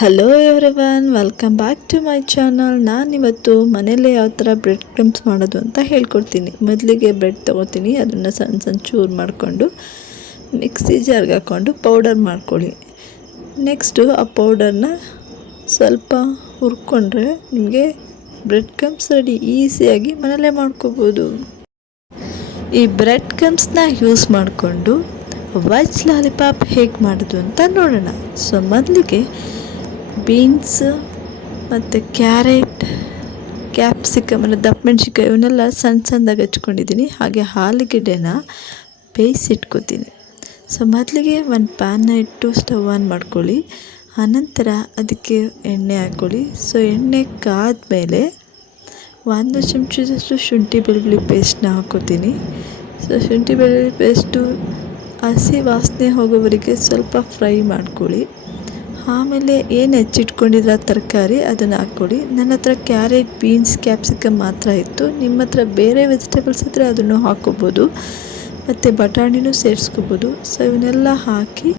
Hello everyone welcome back to my channel ನಾನಿವತ್ತು ಮನೇಲಿ ಯಾವ ಥರ ಬ್ರೆಡ್ ಕ್ರಮ್ಸ್ ಮಾಡೋದು ಅಂತ ಹೇಳ್ಕೊಡ್ತೀನಿ. ಮೊದಲಿಗೆ ಬ್ರೆಡ್ ತೊಗೋತೀನಿ, ಅದನ್ನು ಸಣ್ಣ ಸಣ್ಣ ಚೂರು ಮಾಡಿಕೊಂಡು ಮಿಕ್ಸಿ ಜಾರ್ಗೆ ಹಾಕ್ಕೊಂಡು ಪೌಡರ್ ಮಾಡ್ಕೊಳ್ಳಿ. ನೆಕ್ಸ್ಟು ಆ ಪೌಡರ್ನ ಸ್ವಲ್ಪ ಹುರ್ಕೊಂಡ್ರೆ ನಿಮಗೆ ಬ್ರೆಡ್ ಕ್ರಮ್ಸ್ ರೆಡಿ ಈಸಿಯಾಗಿ ಮನೇಲೇ ಮಾಡ್ಕೋಬೋದು. ಈ ಬ್ರೆಡ್ ಕ್ರಮ್ಸ್ನ ಯೂಸ್ ಮಾಡಿಕೊಂಡು ವೆಜ್ ಲಾಲಿಪಾಪ್ ಹೇಗೆ ಮಾಡೋದು ಅಂತ ನೋಡೋಣ. ಸೊ ಮೊದಲಿಗೆ ಬೀನ್ಸ್ ಮತ್ತು ಕ್ಯಾರೆಟ್, ಕ್ಯಾಪ್ಸಿಕಮ್ ಅಂದರೆ ದಪ್ಪ ಮೆಣಸಿನ್ಕಾಯಿ, ಇವನ್ನೆಲ್ಲ ಸಣ್ಣ ಸಣ್ಣದಾಗಿ ಹಚ್ಕೊಂಡಿದ್ದೀನಿ. ಹಾಗೆ ಆಲೂಗೆಡ್ಡೆನ ಬೇಯಿಸಿಟ್ಕೋತೀನಿ. ಸೊ ಮೊದಲಿಗೆ ಒಂದು ಪ್ಯಾನ್ನ ಇಟ್ಟು ಸ್ಟವ್ ಆನ್ ಮಾಡ್ಕೊಳ್ಳಿ. ಆನಂತರ ಅದಕ್ಕೆ ಎಣ್ಣೆ ಹಾಕ್ಕೊಳ್ಳಿ. ಸೊ ಎಣ್ಣೆ ಕಾದ್ಮೇಲೆ ಒಂದು ಚಮಚದಷ್ಟು ಶುಂಠಿ ಬೆಳ್ಳುಳ್ಳಿ ಪೇಸ್ಟ್ನ ಹಾಕ್ಕೋತೀನಿ. ಸೊ ಶುಂಠಿ ಬೆಳ್ಳುಳ್ಳಿ ಪೇಸ್ಟು ಹಸಿ ವಾಸನೆ ಹೋಗೋವರೆಗೆ ಸ್ವಲ್ಪ ಫ್ರೈ ಮಾಡ್ಕೊಳ್ಳಿ. ಆಮೇಲೆ ಏನು ಹೆಚ್ಚಿಟ್ಕೊಂಡಿದ್ರ ತರಕಾರಿ, ಅದನ್ನು ಹಾಕ್ಕೊಡಿ. ನನ್ನ ಹತ್ರ ಕ್ಯಾರೆಟ್, ಬೀನ್ಸ್ ಕ್ಯಾಪ್ಸಿಕಮ್ ಮಾತ್ರ ಇತ್ತು. ನಿಮ್ಮ ಹತ್ರ ಬೇರೆ ವೆಜಿಟೇಬಲ್ಸ್ ಇದ್ದರೆ ಅದನ್ನು ಹಾಕ್ಕೋಬೋದು. ಮತ್ತು ಬಟಾಣಿನೂ ಸೇರಿಸ್ಕೋಬೋದು. ಸೊ ಇವನ್ನೆಲ್ಲ ಹಾಕಿ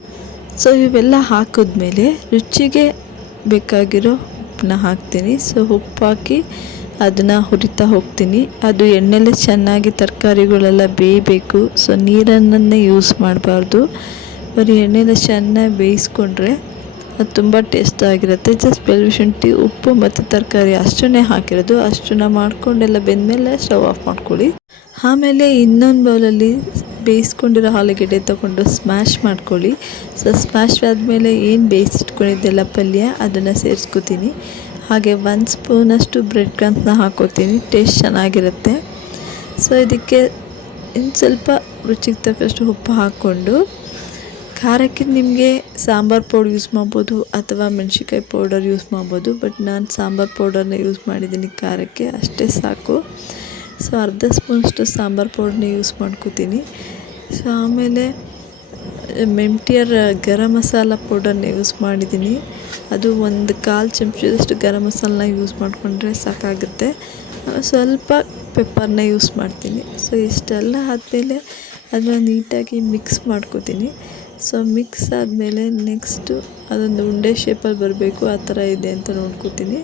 ಸೊ ಇವೆಲ್ಲ ಹಾಕಿದ್ಮೇಲೆ ರುಚಿಗೆ ಬೇಕಾಗಿರೋ ಉಪ್ಪನ್ನ ಹಾಕ್ತೀನಿ. ಸೊ ಉಪ್ಪು ಹಾಕಿ ಅದನ್ನು ಹುರಿತಾ ಹೋಗ್ತೀನಿ. ಅದು ಎಣ್ಣೆಲೆ ಚೆನ್ನಾಗಿ ತರಕಾರಿಗಳೆಲ್ಲ ಬೇಯಬೇಕು. ಸೊ ನೀರನ್ನೇ ಯೂಸ್ ಮಾಡಬಾರ್ದು. ಬರೀ ಎಣ್ಣೆನ ಚೆನ್ನಾಗಿ ಬೇಯಿಸ್ಕೊಂಡ್ರೆ ಅದು ತುಂಬ ಟೇಸ್ಟಾಗಿರುತ್ತೆ ಜಸ್ಟ್ ಬೆಳ್ಳುಳ್ಳಿ ಶುಂಠಿ ಉಪ್ಪು ಮತ್ತು ತರಕಾರಿ ಅಷ್ಟನ್ನೇ ಹಾಕಿರೋದು. ಅಷ್ಟನ್ನ ಮಾಡಿಕೊಂಡೆಲ್ಲ ಬೆಂದಮೇಲೆ ಸ್ಟವ್ ಆಫ್ ಮಾಡ್ಕೊಳ್ಳಿ. ಆಮೇಲೆ ಇನ್ನೊಂದು ಬೌಲಲ್ಲಿ ಬೇಯಿಸ್ಕೊಂಡಿರೋ ಆಲೂಗೆಡ್ಡೆ ತೊಗೊಂಡು ಸ್ಮ್ಯಾಶ್ ಮಾಡ್ಕೊಳ್ಳಿ. ಸೊ ಸ್ಮ್ಯಾಶ್ ಆದಮೇಲೆ ಏನು ಬೇಯಿಸಿಟ್ಕೊಂಡಿದ್ದೆಲ್ಲ ಪಲ್ಯ, ಅದನ್ನು ಸೇರಿಸ್ಕೊತೀನಿ. ಹಾಗೆ ಒಂದು ಸ್ಪೂನಷ್ಟು ಬ್ರೆಡ್ ಕ್ರಮ್ಸ್ನ ಹಾಕೋತೀನಿ ಟೇಸ್ಟ್ ಚೆನ್ನಾಗಿರುತ್ತೆ. ಸೊ ಇದಕ್ಕೆ ಇನ್ನು ಸ್ವಲ್ಪ ರುಚಿಗೆ ತಕ್ಕಷ್ಟು ಉಪ್ಪು ಹಾಕ್ಕೊಂಡು ಖಾರಕ್ಕೆ ನಿಮಗೆ ಸಾಂಬಾರು ಪೌಡರ್ ಯೂಸ್ ಮಾಡ್ಬೋದು ಅಥವಾ ಮೆಣ್ಸಿನ್ಕಾಯಿ ಪೌಡರ್ ಯೂಸ್ ಮಾಡ್ಬೋದು ಬಟ್ ನಾನು ಸಾಂಬಾರು ಪೌಡರ್ನ ಯೂಸ್ ಮಾಡಿದ್ದೀನಿ ಖಾರಕ್ಕೆ, ಅಷ್ಟೇ ಸಾಕು. ಸೊ ಅರ್ಧ ಸ್ಪೂನಷ್ಟು ಸಾಂಬಾರು ಪೌಡ್ರನ್ನ ಯೂಸ್ ಮಾಡ್ಕೋತೀನಿ. ಸೊ ಆಮೇಲೆ ಮೆಂಟಿಯರ್ ಗರಂ ಮಸಾಲ ಪೌಡರ್ನ ಯೂಸ್ ಮಾಡಿದ್ದೀನಿ. ಅದು ಒಂದು ಕಾಲು ಚಮಚದಷ್ಟು ಗರಂ ಮಸಾಲನ ಯೂಸ್ ಮಾಡಿಕೊಂಡ್ರೆ ಸಾಕಾಗುತ್ತೆ. ಸ್ವಲ್ಪ ಪೆಪ್ಪರ್ನ ಯೂಸ್ ಮಾಡ್ತೀನಿ. ಸೊ ಇಷ್ಟೆಲ್ಲ ಆದಮೇಲೆ ಅದನ್ನ ನೀಟಾಗಿ ಮಿಕ್ಸ್ ಮಾಡ್ಕೋತೀನಿ. ಸೊ ಮಿಕ್ಸ್ ಆದಮೇಲೆ ನೆಕ್ಸ್ಟು ಅದೊಂದು ಉಂಡೆ ಶೇಪಲ್ಲಿ ಬರಬೇಕು, ಆ ಥರ ಇದೆ ಅಂತ ನೋಡ್ಕೋತೀನಿ.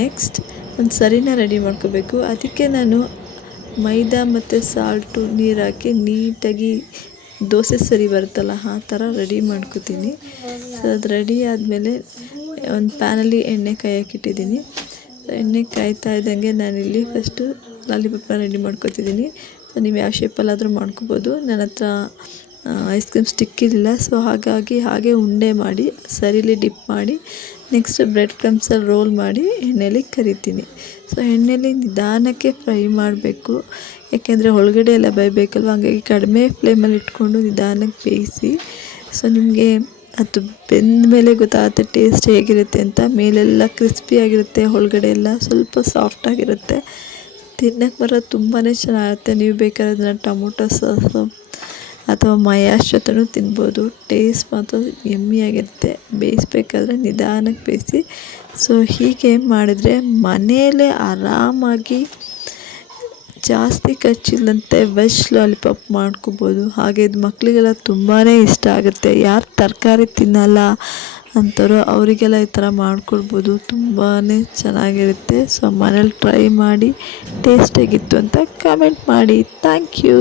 ನೆಕ್ಸ್ಟ್ ಒಂದು ಸರಿನ ರೆಡಿ ಮಾಡ್ಕೋಬೇಕು. ಅದಕ್ಕೆ ನಾನು ಮೈದಾ ಮತ್ತು ಸಾಲ್ಟು ನೀರು ಹಾಕಿ ನೀಟಾಗಿ ದೋಸೆ ಸರಿ ಬರುತ್ತಲ್ಲ, ಆ ಥರ ರೆಡಿ ಮಾಡ್ಕೋತೀನಿ. ಸೊ ಅದು ರೆಡಿ ಆದಮೇಲೆ ಒಂದು ಪ್ಯಾನಲ್ಲಿ ಎಣ್ಣೆ ಕಾಯಕ್ಕಿಟ್ಟಿದ್ದೀನಿ ಎಣ್ಣೆ ಕಾಯ್ತಾ ಇದ್ದಂಗೆ ನಾನಿಲ್ಲಿ ಫಸ್ಟು ಲಾಲಿಪಾಪ್ನ ರೆಡಿ ಮಾಡ್ಕೋತಿದ್ದೀನಿ. ಸೊ ನೀವು ಯಾವ ಶೇಪಲ್ಲಾದರೂ ಮಾಡ್ಕೋಬೋದು. ನನ್ನ ಹತ್ರ ಐಸ್ ಕ್ರೀಮ್ ಸ್ಟಿಕ್ ಇರಲಿಲ್ಲ ಸೊ ಹಾಗಾಗಿ ಹಾಗೆ ಉಂಡೆ ಮಾಡಿ, ಸರಿಲಿ ಡಿಪ್ ಮಾಡಿ ನೆಕ್ಸ್ಟ್ ಬ್ರೆಡ್ ಕ್ರಮ್ಸಲ್ಲಿ ರೋಲ್ ಮಾಡಿ ಎಣ್ಣೆಲಿ ಕರಿತೀನಿ. ಸೊ ಎಣ್ಣೆಲಿ ನಿಧಾನಕ್ಕೆ ಫ್ರೈ ಮಾಡಬೇಕು. ಯಾಕೆಂದರೆ ಒಳಗಡೆ ಎಲ್ಲ ಬೈಬೇಕಲ್ವ ಹಾಗಾಗಿ ಕಡಿಮೆ ಫ್ಲೇಮಲ್ಲಿ ಇಟ್ಕೊಂಡು ನಿಧಾನಕ್ಕೆ ಬೇಯಿಸಿ ಸೊ ನಿಮಗೆ ಅದು ಬೆಂದ ಮೇಲೆ ಗೊತ್ತಾಗುತ್ತೆ ಟೇಸ್ಟ್ ಹೇಗಿರುತ್ತೆ ಅಂತ. ಮೇಲೆಲ್ಲ ಕ್ರಿಸ್ಪಿಯಾಗಿರುತ್ತೆ ಒಳಗಡೆ ಎಲ್ಲ ಸ್ವಲ್ಪ ಸಾಫ್ಟಾಗಿರುತ್ತೆ ತಿನ್ನಕ್ಕೆ ಬರೋದು ತುಂಬಾ ಚೆನ್ನಾಗಿರುತ್ತೆ. ನೀವು ಬೇಕಾದ್ರೆ ಟೊಮೊಟೊ ಸಾಸು ಅಥವಾ ಮಯಾಸ್ ಜೊತೆನೂ ತಿನ್ಬೋದು. ಟೇಸ್ಟ್ ಮಾತ್ರ ಯಮ್ಮಿಯಾಗಿರುತ್ತೆ ಬೇಯಿಸ್ಬೇಕಾದ್ರೆ ನಿಧಾನಕ್ಕೆ ಬೇಯಿಸಿ. ಸೊ ಹೀಗೆ ಮಾಡಿದರೆ ಮನೆಯಲ್ಲೇ ಆರಾಮಾಗಿ ಜಾಸ್ತಿ ಖರ್ಚಿಲ್ಲಂತೆ ವೆಜ್ ಲಾಲಿಪಾಪ್ ಮಾಡ್ಕೋಬೋದು. ಹಾಗೆ ಇದು ಮಕ್ಕಳಿಗೆಲ್ಲ ತುಂಬಾ ಇಷ್ಟ ಆಗುತ್ತೆ. ಯಾರು ತರಕಾರಿ ತಿನ್ನಲ್ಲ ಅಂತಾರೋ ಅವರಿಗೆಲ್ಲ ಈ ಥರ ಮಾಡಿಕೊಡ್ಬೋದು. ತುಂಬಾ ಚೆನ್ನಾಗಿರುತ್ತೆ. ಸೊ ಮನೇಲಿ ಟ್ರೈ ಮಾಡಿ ಟೇಸ್ಟಾಗಿತ್ತು ಅಂತ ಕಮೆಂಟ್ ಮಾಡಿ. Thank you